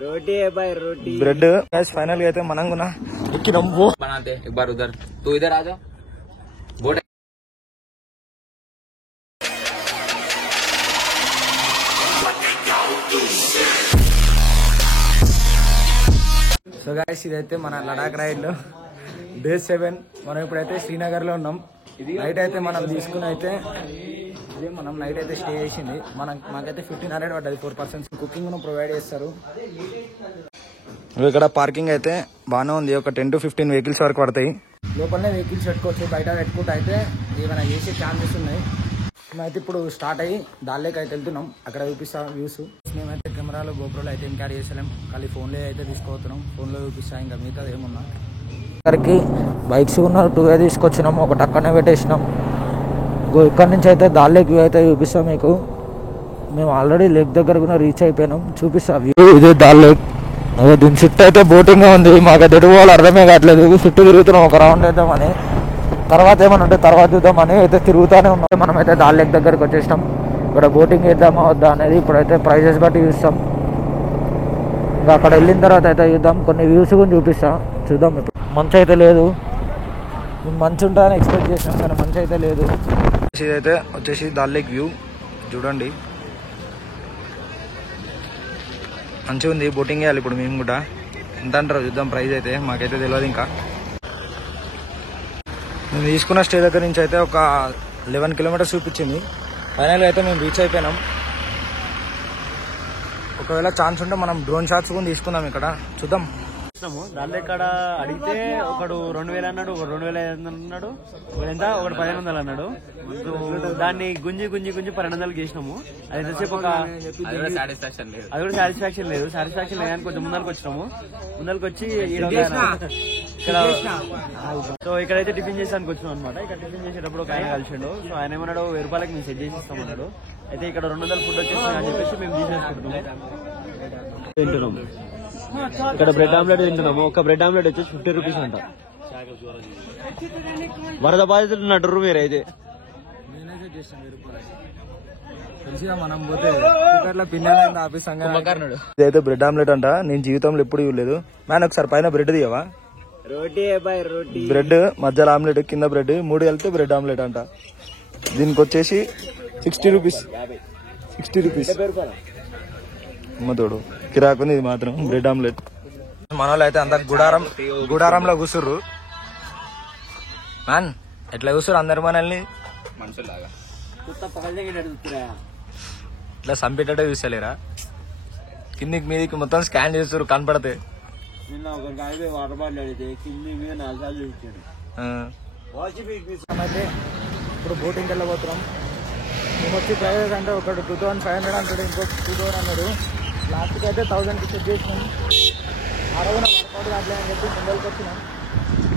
रोटी है भाई रोटी bread gas final అయితే మనం కూడా ఎక్కినాం वो बनाते एक बार उधर तू इधर आ जा बोट సో గైస్ ఇదైతే మన లడాక్ రైడ్ లో డే 7 మనం ఇప్పుడైతే శ్రీనగర్ లో ఉన్నాం నైట్ అయితే మనం తీసుకుని అయితే ఇదే మనం నైట్ అయితే స్టే చేసింది మాకైతే 1500 పడ్డది 4 పర్సన్స్ కుకింగ్ ప్రొవైడ్ చేస్తారు ఇక్కడ పార్కింగ్ అయితే బాగానే ఉంది ఒక 10 to 15 వెహికల్స్ వరకు పడతాయి లోపలనే వెహికల్స్ పెట్టుకోవచ్చు బయట పెట్టుకుంటే అయితే ఏమైనా చేసే ఛాన్సెస్ ఉన్నాయి మేమైతే ఇప్పుడు స్టార్ట్ అయ్యి దాల్లేకి అయితే వెళ్తున్నాం అక్కడ చూపిస్తా వ్యూస్ మేమైతే కెమెరాలో గోప్రోలో అయితే ఏం క్యారీ చేసలేం ఖాళీ ఫోన్లో అయితే తీసుకోతున్నాం ఫోన్లో చూపిస్తా ఇంకా మిగతా ఏమున్నా ఇక్కడికి బైక్స్ ఉన్న 2 తీసుకొచ్చినాం ఒకటి అక్కడనే పెట్టేసినాం ఇక్కడ నుంచి అయితే దాల్లేకి వ్యూ అయితే చూపిస్తాం మీకు మేము ఆల్రెడీ లేక్ దగ్గర కూడా రీచ్ అయిపోయినాం చూపిస్తా వ్యూ ఇదే దాల్ లేక్ దీని చుట్టూ అయితే బోటింగ్ ఉంది మాకు ఎటు పోవాలి అర్థమే కావట్లేదు చుట్టూ తిరుగుతున్నాం ఒక రౌండ్ వేద్దామని తర్వాత ఏమన్నా ఉంటే తర్వాత చూద్దామని అయితే తిరుగుతూనే ఉన్నాం మనమైతే దాల్ లేక్ దగ్గరికి వచ్చేసినాం ఇక్కడ బోటింగ్ వేద్దామా వద్దా అనేది ఇప్పుడైతే ప్రైజెస్ బట్టి చూస్తాం ఇంకా అక్కడ వెళ్ళిన తర్వాత అయితే చూద్దాం కొన్ని వ్యూస్ కూడా చూపిస్తాం చూద్దాం ఇప్పుడు మంచి అయితే లేదు మంచి ఉంటాయని ఎక్స్పెక్ట్ చేసాం కానీ మంచి అయితే లేదు ఇదైతే వచ్చేసి దాల్ లేక్ వ్యూ చూడండి మంచిగా ఉంది బోటింగ్ వేయాలి ఇప్పుడు మేము కూడా ఎంత అంటారు చూద్దాం ప్రైస్ అయితే మాకైతే తెలియదు ఇంకా మేము తీసుకున్న స్టే దగ్గర నుంచి అయితే ఒక 11 కిలోమీటర్స్ చూపించింది ఫైనల్గా అయితే మేము రీచ్ అయిపోయినాం ఒకవేళ ఛాన్స్ ఉంటే మనం డ్రోన్ షాట్స్ కూడా తీసుకుందాం ఇక్కడ చూద్దాం దాని ఇక్కడ అడిగితే ఒకడు 2000 అన్నాడు ఒకడు 2500 అన్నాడు ఎంత ఒకటి 1500 అన్నాడు దాన్ని గుంజి 1200 చేసినాము అది ఎంతసేపు అది కూడా సాటిస్ఫాక్షన్ లేదు అని కొంచెం ముందరికి వచ్చినాము ముందరికి వచ్చి ఇక్కడ సో ఇక్కడైతే టిఫిన్ చేసానికి వచ్చినాం అనమాట ఇక్కడ టిఫిన్ చేసేటప్పుడు ఒక ఆయన కలిసిండు సో ఆయన ఏమన్నాడు 1000 రూపాయలకి మేము సెట్ చేసి ఇస్తామన్నాడు అయితే ఇక్కడ 200 ఫుడ్ వచ్చేసి అని చెప్పేసి మేము తీసేసుకుంటున్నాము ఇక్కడ బ్రెడ్ ఆమ్లెట్ తింటున్నాము ఒక బ్రెడ్ ఆమ్లెట్ వచ్చేసి 50 రూపీస్ అంట వరద బాధితులు నటురు మీరైతే మనం పోతే ఇదైతే బ్రెడ్ ఆమ్లెట్ అంట నేను జీవితంలో ఎప్పుడు ఇవ్వలేదు మ్యాన్ ఒకసారి పైన బ్రెడ్ తీయవా రోటీ రోటీ బ్రెడ్ మధ్యలో ఆమ్లెట్ కింద బ్రెడ్ 3 కలిపితే బ్రెడ్ ఆమ్లెట్ అంట దీనికి వచ్చేసి 60 రూపీస్ తోడు కిరాకుంది ఇది మాత్రం బ్రెడ్ ఆమ్లెట్ మన వాళ్ళు అయితే అంత గుడారంలో కూర్చుర్రు మ్యాన్ ఎట్లా కూర్చురు అందరు మనల్ని ఇట్లా సంపేటట్టే చూస్తలేరా కిందికి మీదికి మొత్తం స్కాన్ చేస్తారు కనపడితే ఇప్పుడు బోటింగ్కి వెళ్ళబోతున్నాం మేము వచ్చి ప్రైవేట్ అంటే ఒకటి 2500 అంటాడు ఇంకొక 2000 అన్నాడు లాస్ట్కి అయితే 1000కి సెట్ చేసినాం ఆ రోజున వర్కౌట్ కావట్లే అని చెప్పి ముందరికి వచ్చినాం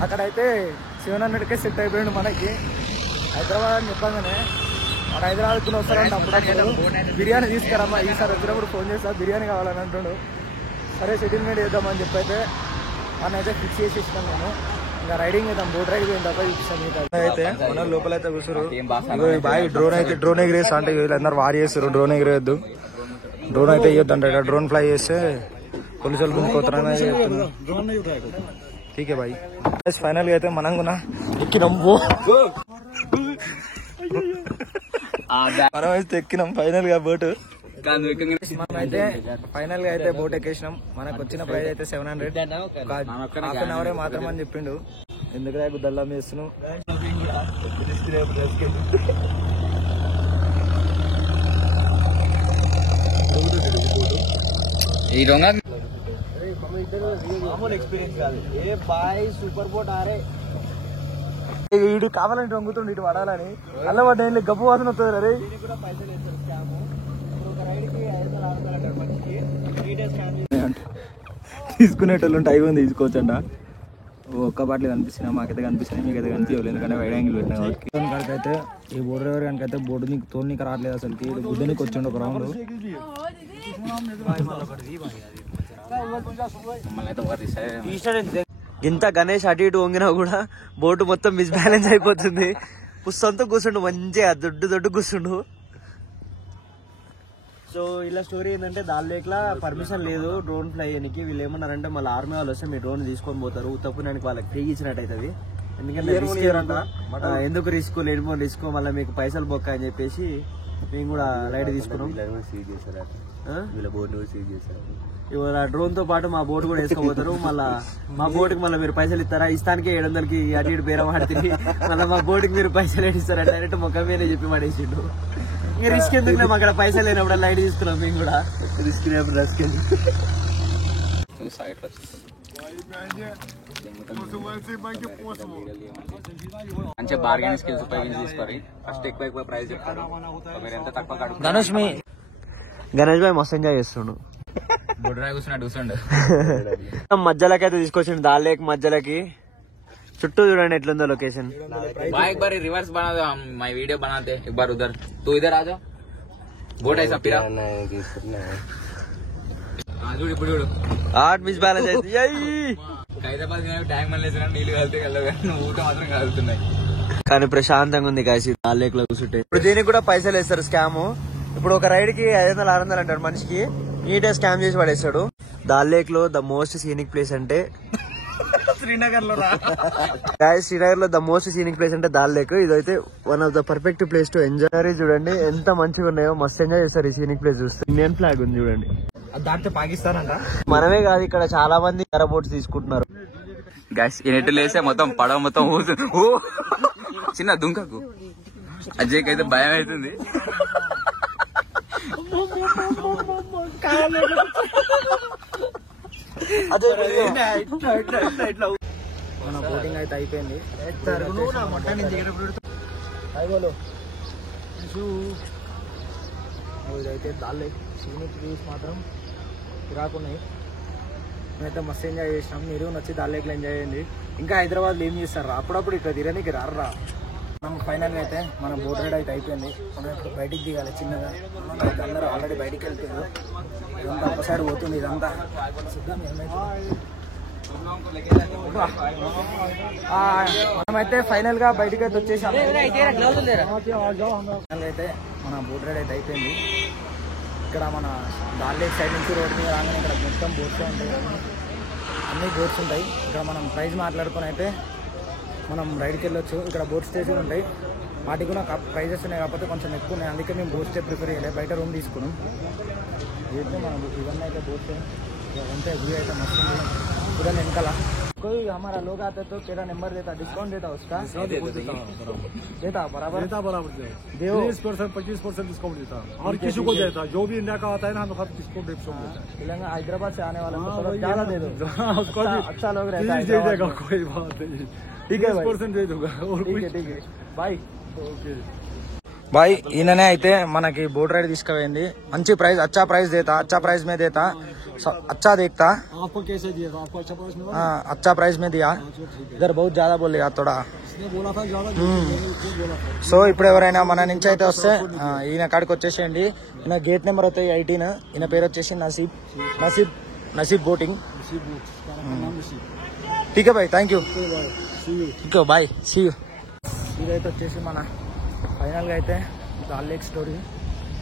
అక్కడైతే 700కే సెట్ అయిపోయాడు మనకి హైదరాబాద్ అని చెప్పగానే మన హైదరాబాద్కి వస్తారంటే అప్పుడు బిర్యానీ తీసుకురమ్మా ఈసారి వచ్చినప్పుడు ఫోన్ చేస్తా బిర్యానీ కావాలని అంటాడు సరే సెటిల్మెంట్ చేద్దామని చెప్పి అయితే మన అయితే ఫిక్స్ చేసి ఇస్తాం నేను ఇంకా రైడింగ్ చేద్దాం బోట్ రైడ్ పోయిన తప్ప చూపిస్తాం అయితే మన లోపల అయితే కూర్చోరు బాయ్ డ్రోన్ ఎగిరేస్తా అంటే వీళ్ళందరూ వారి చేస్తారు డ్రోన్ ఎగిరేయద్దు డ్రోన్ అయితే ఇవ్వద్దు అంటే డ్రోన్ ఫ్లై చేస్తే పోలీసులు గుంజుకోతారని చెప్తున్నారు ఠీకే బాయ్ ఫైనల్ గా అయితే మనం కూడా ఎక్కినాం మనం అయితే ఎక్కినాం ఫైనల్ గా బోట్ మనం అయితే ఫైనల్ గా అయితే బోట్ ఎక్కేసినాం మనకు వచ్చిన ప్రైజ్ అయితే 700 హాఫ్ అన్ అవరే మాత్రం అని చెప్పిండు ఎందుకంటే గుద్దల్లా వేస్తున్నాం ఎక్స్పీరియన్స్ కాదు ఏ బాయ్ సూపర్ బోట్ ఆరే ఇటు కావాలంటే వంగుతుండే ఇటు పడాలని అల్ల పడ్డా గబ్బు వాసన వస్తుంది రే తీసుకునేటోళ్ళు ఉంటే అవి తీసుకోవచ్చు అంట ఒక్క బాటిల్ కనిపిస్తున్నాయి మాకైతే కనిపిస్తున్నాయి మీకైతే కనిపించలేదు ఎందుకంటే వైడ్ యాంగిల్ పెట్టినా కాబట్టి అయితే ఈ బోర్డు డ్రైవర్ కనుకైతే బోర్డు నీకు తోడునికి రావట్లేదు అసలుకి బుద్ధనికి వచ్చిండు ఒక రౌండ్ ఇంత గణేష్ అటు ఇటు వంగినా కూడా బోటు మొత్తం మిస్బ్యాలెన్స్ అయిపోతుంది పుస్తంతో కూర్చుండు మంచిగా దొడ్డు కూర్చుండు సో ఇలా స్టోరీ ఏంటంటే దాల్ లేక్ లా పర్మిషన్ లేదు డ్రోన్ ఫ్లై చేయడానికి. వీళ్ళు ఏమన్నారంటే మళ్ళీ ఆర్మీ వాళ్ళు వస్తే మీ డ్రోన్ తీసుకొని పోతారు, తప్పునానికి వాళ్ళకి ఫ్రీ ఇచ్చినట్టు అవుతుంది. ఎందుకంటే ఎందుకు రిస్క్ లేనిపో రిస్క్ మళ్ళీ మీకు పైసలు బొక్క అని చెప్పేసి మేము కూడా రైడ్ తీసుకున్నాం. ఇవాళ డ్రోన్ తో పాటు మా బోట్ కూడా వేసుకోపోతారు. మళ్ళీ మా బోట్ కి మళ్ళీ మీరు పైసలు ఇస్తారా, ఇస్తానికి 700కి అటు ఇటు పేర మాడుతుంది. మళ్ళీ మా బోట్ కి మీరు పైసలు ఇస్తారా డైరెక్ట్ మొక్క మీద చెప్పి పడేసిండు. ఇంకా రిస్క్ ఎందుకు మేము అక్కడ పైసలు లేనప్పుడు లైట్ తీసుకున్నాం. మేము కూడా రిస్క్ లేనప్పుడు రిస్క్ మంచిగా బార్గెనింగ్ స్కిల్స్ ఉపయోగించి తీసుకోవాలి. ఫస్ట్ ఎక్కువ ప్రైస్ చెప్తారు, మీరు ఎంత తక్కువ గణేష్ భాయ్ మస్తు ఎంజాయ్ చేస్తుండు. బుడ్రా కూర్చున్నట్టు కూర్చుండు. మధ్యలోకి అయితే తీసుకొచ్చిండు దాల్ లేక్ మధ్యలోకి. చుట్టూ చూడండి ఎట్లుందో లొకేషన్. एक बार रिवर्स बना दो, हम मैं वीडियो बनाते एक बार उधर. तू इधर आ जा, बोट ऐसा पिरा చూడు ఇప్పుడు చూడు ఆర్ట్ మిస్ బ్యాలెన్స్ అయితే హైదరాబాద్ ట్యాంక్ మళ్ళీ నీళ్ళు కలితే వెళ్ళవు, ఊట మాత్రం కలుగుతున్నాయి. కానీ ప్రశాంతంగా ఉంది కాసి దాల్ లేక్ లో కూర్చుంటే. ఇప్పుడు దీనికి కూడా పైసలు వేస్తారు స్కామ్. ఇప్పుడు ఒక రైడ్ కి 500-600 అంటారు మనిషికి. నీట్ స్కామ్ చేసి పడేస్తాడు. దాల్ లేక్ లో ద మోస్ట్ సీనిక్ ప్లేస్ అంటే శ్రీనగర్ లో ద మోస్ట్ సీనిక్ ప్లేస్ అంటే దాల్ లేక్. ఇదైతే one of the perfect place to enjoy. చూడండి ఎంత మంచిగా ఉన్నాయో, మస్తు ఎంజాయ్ చేస్తారు ఈ సీనిక్ ప్లేస్ చూస్తే. ఇండియన్ ఫ్లాగ్ ఉంది చూడండి. దాంట్లో పాకిస్తాన్ అంట. మనమే కాదు ఇక్కడ చాలా మంది బోట్స్ తీసుకుంటున్నారు. గ్యాస్ ఈ నెట్లు వేస్తే మొత్తం పడవ మొత్తం చిన్న దుంకకు. అజయ్కి అయితే భయం అవుతుంది. మన బోటింగ్ అయితే అయిపోయింది. ఇదైతే దాల్ లేక్ సీనిక్ వ్యూస్ మాత్రం రాకున్నాయి. మేమైతే మస్తు ఎంజాయ్ చేసినాం. మీరు నచ్చి దాల్ లేక్ లో ఎంజాయ్ చేయండి. ఇంకా హైదరాబాద్లో ఏం చేస్తారు, అప్పుడప్పుడు ఇక్కడ తిరగనికి రారా. మనం ఫైనల్గా అయితే మన బోట్ రైడ్ అయితే అయిపోయింది. మనం ఇప్పుడు బయటికి దిగాలి చిన్నగా. అందరూ ఆల్రెడీ బయటికి వెళ్తున్నారు. ఇదంతా ఒకసారి పోతుంది. ఇదంతా మనమైతే ఫైనల్ గా బయటికి అయితే వచ్చేసాం. అయితే మన బోట్ రైడ్ అయితే అయిపోయింది. ఇక్కడ మన దాల్ లేక్ సైడ్ నుంచి రోడ్డు మీద రాగానే ఇక్కడ మొత్తం బోట్స్ ఉంటాయి, అన్ని బోట్స్ ఉంటాయి. ఇక్కడ మనం ప్రైస్ మాట్లాడుకొని అయితే మనం రైడ్కి వెళ్ళొచ్చు. ఇక్కడ బోట్ స్టేస్ కూడా ఉంటాయి, వాటికి కూడా ప్రైజెస్ ఉన్నాయి, కాకపోతే కొంచెం ఎక్కువ ఉన్నాయి. అందుకే మేము బోట్ స్టే ప్రిఫర్ చేయలేదు, బయట రూమ్ తీసుకున్నాం. అయితే మనం ఇవన్నీ అయితే బోట్ అంతే వ్యూ అయితే मस्त है। पूरा निकला कोई हमारा लोग आते तो तेरा नंबर देता, डिस्काउंट देता उसका देता बराबर देव 25% डिस्काउंट देता और किसी को देता, जो भी इंडिया का आता है ना हम हर डिस्काउंट देता। तेलंगाना हैदराबाद से आने वाला तो ज्यादा दे दो, उसको अच्छा लोग रहता है, दे देगा, कोई बात नहीं, ठीक है भाई 20% दे दूंगा। ठीक है बाय। ओके भाई ఈయననే అయితే మనకి బోట్ రైడ్ తీసుకుపోయింది, మంచి ప్రైస్, अच्छा प्राइस देता, अच्छा प्राइस में देता, अच्छा देखता। आपको कैसे दिया था? आपको अच्छा प्राइस में? हाँ अच्छा प्राइस में दिया, इधर बहुत ज्यादा बोलेगा थोड़ा, इसने बोला था ज्यादा बोला था। సో ఇప్పుడు ఎవరైనా మన నుంచి అయితే వస్తే ఈయన కాడికి వచ్చేసేయండి. ఈయన గేట్ నెంబర్ అవుతాయి 18, ఈయన పేరు వచ్చేసి నసీబ్ బోటింగ్। ठीक है भाई, थैंक यू, ठीक है बाय, सी यू। ఇదైతే వచ్చేసి మన ఫైనల్గా అయితే దాల్ లేక్ స్టోరీ.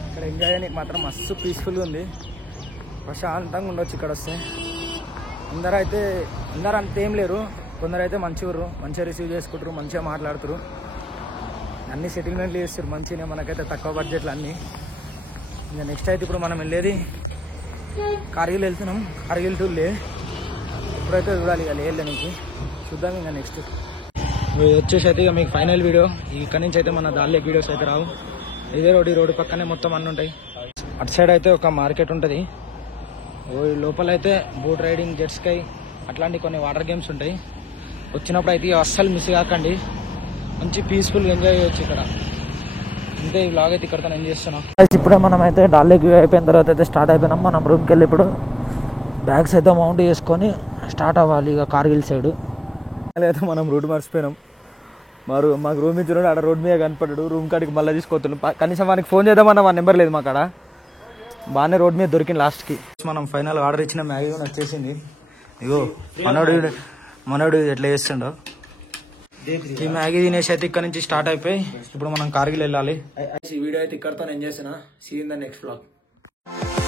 ఇక్కడ ఎంజాయ్ చేయడానికి మాత్రం మస్తు పీస్ఫుల్గా ఉంది, ప్రశాంతంగా ఉండొచ్చు ఇక్కడ వస్తే. అందరూ అంతేం లేరు, కొందరైతే మంచిగా మంచిగా రిసీవ్ చేసుకుంటారు, మంచిగా మాట్లాడుతారు, అన్ని సెటిల్మెంట్లు చేస్తారు మంచిగా. మనకైతే తక్కువ బడ్జెట్లు అన్నీ. ఇంకా నెక్స్ట్ అయితే ఇప్పుడు మనం వెళ్ళేది కార్గిల్ వెళ్తున్నాం, కార్గిల్ టు లే. ఇప్పుడైతే చూడాలి ఇక లేనికి, చూద్దాం ఇంకా నెక్స్ట్ వచ్చేసి అయితే. ఇక మీకు ఫైనల్ వీడియో ఇక్కడ నుంచి అయితే మన దాల్ లేక్ వీడియోస్ అయితే రావు, ఇదే రోడ్డు పక్కనే మొత్తం అన్నీ ఉంటాయి. అటు సైడ్ అయితే ఒక మార్కెట్ ఉంటుంది, లోపల అయితే బోట్ రైడింగ్, జెట్ స్కై అట్లాంటి కొన్ని వాటర్ గేమ్స్ ఉంటాయి. వచ్చినప్పుడు అయితే అస్సలు మిస్ కాకండి, మంచి పీస్ఫుల్గా ఎంజాయ్ చేయొచ్చు ఇక్కడ. అంతే ఈ వ్లాగ్ అయితే ఇక్కడతో ఎంజాయ్ చేస్తున్నాం. ఇప్పుడే మనం అయితే దాల్ లేక్ వ్యూ అయిపోయిన తర్వాత అయితే స్టార్ట్ అయిపోయినాం. మనం రూమ్కి వెళ్ళి ఇప్పుడు బ్యాగ్స్ అయితే మౌంట్ చేసుకొని స్టార్ట్ అవ్వాలి ఇక కార్గిల్ సైడ్. అయితే మనం రూట్ మర్చిపోయినాం, మాకు రూమ్ ఇచ్చినాడు, ఆడ రోడ్ మీద కనపడ్డాడు, రూమ్ కాడికి మళ్ళీ తీసుకొస్తున్నాం. కనీసం వానికి ఫోన్ చేద్దామన్నా వాడి నెంబర్ లేదు మా కాడ, బాగానే రోడ్ మీద దొరికింది లాస్ట్కి. మనం ఫైనల్ ఆర్డర్ ఇచ్చిన మ్యాగీ కూడా వచ్చేసింది. ఇగో మనోడు ఎట్లా చేస్తుండో. ఈ మ్యాగీ తినేసి అయితే ఇక్కడ నుంచి స్టార్ట్ అయిపోయి ఇప్పుడు మనం కార్గిల్ వెళ్ళాలి. ఈ వీడియో అయితే ఇక్కడతో నేను చేసిన. See in the next vlog. है।